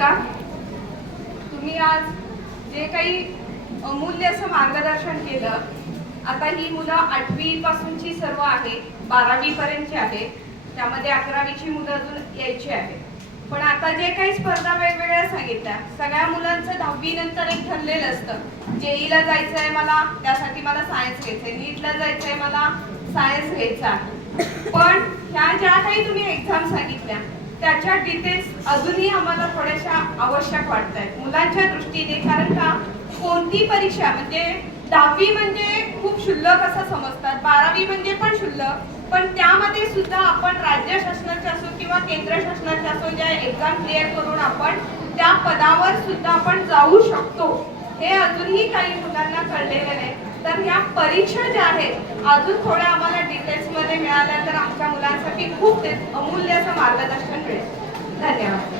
नमस्कार तुम्ही आज जे काही अमूल्य असं मार्गदर्शन केलं आता ही मुलं आठवीपासूनची सर्व आहे बारावी पर्यंतची आहे त्यामध्ये अकरावीची मुलं अजून यायची आहे पण आता जे काही स्पर्धा वेगवेगळ्या सांगितल्या सगळ्या मुलांचं दहावी नंतर एक ठरलेलं असतं. जेईला जायचं आहे मला त्यासाठी मला सायन्स घ्यायचं आहे नीटला आहे मला सायन्स घ्यायचा आहे. पण ह्या ज्या काही तुम्ही एक्झाम सांगितल्या त्याच्या डिटेल्स अजूनही आम्हाला थोड्याशा आवश्यक वाटत आहेत मुलांच्या दृष्टीने कारण का कोणती परीक्षा म्हणजे दहावी म्हणजे खूप क्षुल्लक असं समजतात बारावी म्हणजे पण क्षुल्लक पण त्यामध्ये सुद्धा आपण राज्य शासनाच्या असो किंवा केंद्र शासनाच्या असो ज्या एक्झाम क्लिअर करून आपण त्या पदावर सुद्धा आपण जाऊ शकतो. हे अजूनही काही मुलांना कळलेलं नाही. तर या परीक्षा ज्या आहेत अजून थोड्या आम्हाला डिटेल्समध्ये मिळाल्या तर आमच्या मुलांसाठी खूप ते अमूल्य असं मार्गदर्शन मिळेल. धन्यवाद.